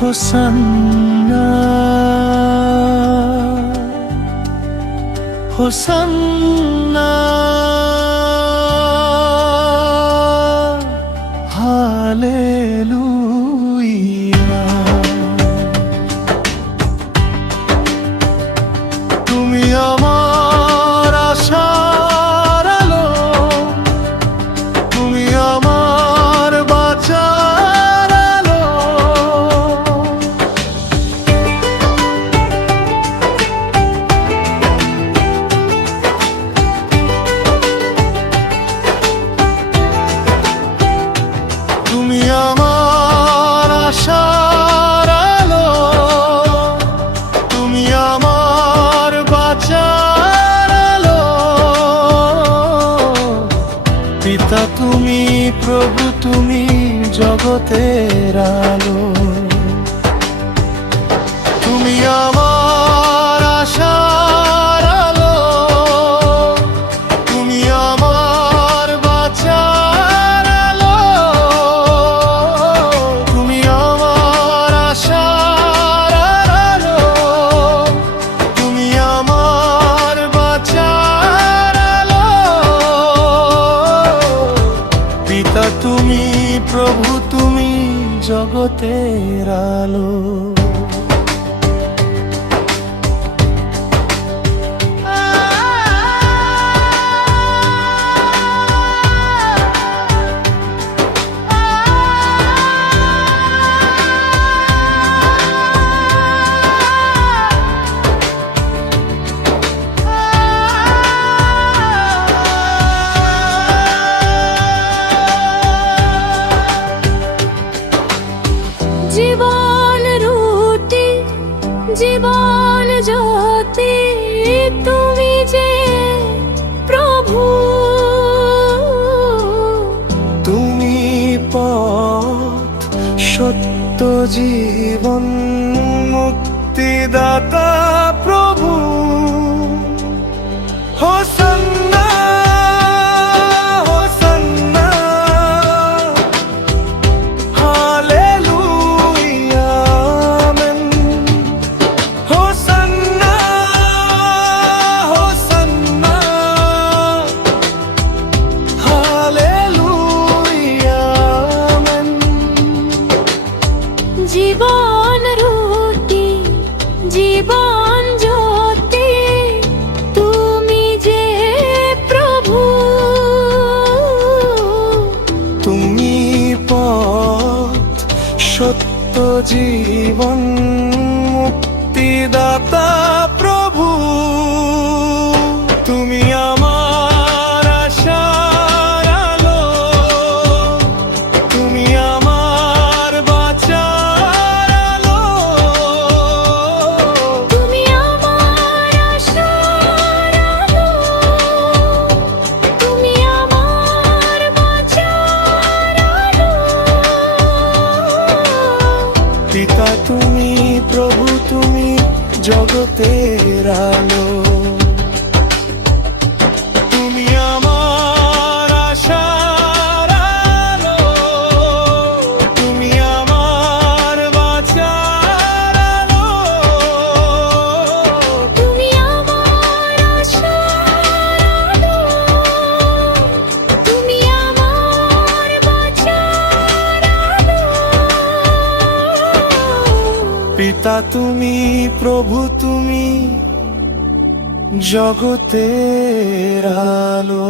Hosanna হোসান্না hallelujah. তুমি আমার আশার আলো, তুমি আমার বাঁচার আলো। তুমি আমার আশার আলো, তুমি আমার বাঁচার আলো। পিতা তুমি, প্রভু তুমি, জগতের আলো। তুমি আমার আশার আলো, তুমি আমার বাঁচার আলো। তুমি আমার আশার আলো, তুমি আমার বাঁচার আলো। পিতা তুমি, প্রভু তুমি, জগতের আলো। জীবন রুটি, জীবন জ্যোতি, তুমি যে প্রভু। তুমি পথ, সত্য, জীবন, মুক্তিদাতা প্রভু। হোসান্না হোসান্না হালেলুয়া আমেন। হোসান্না হোসান্না হালেলুয়া আমেন। জীবন রুটি, জীবন জ্যোতি, তুমি যে প্রভু। তুমি পথ, সত্য, জীবন, মুক্তিদাতা প্রভু। তুমি আমার আশার আলো, তুমি আমার বাঁচার আলো। তুমি আমার আশার আলো, তুমি আমার বাঁচার আলো। পিতা তুমি, প্রভু তুমি, জগতের আলো। তুমি আমার আশার আলো, তুমি আমার বাঁচার আলো। তুমি আমার আশার আলো, তুমি আমার বাঁচার আলো। পিতা তুমি, প্রভু তুমি, জগতের আলো।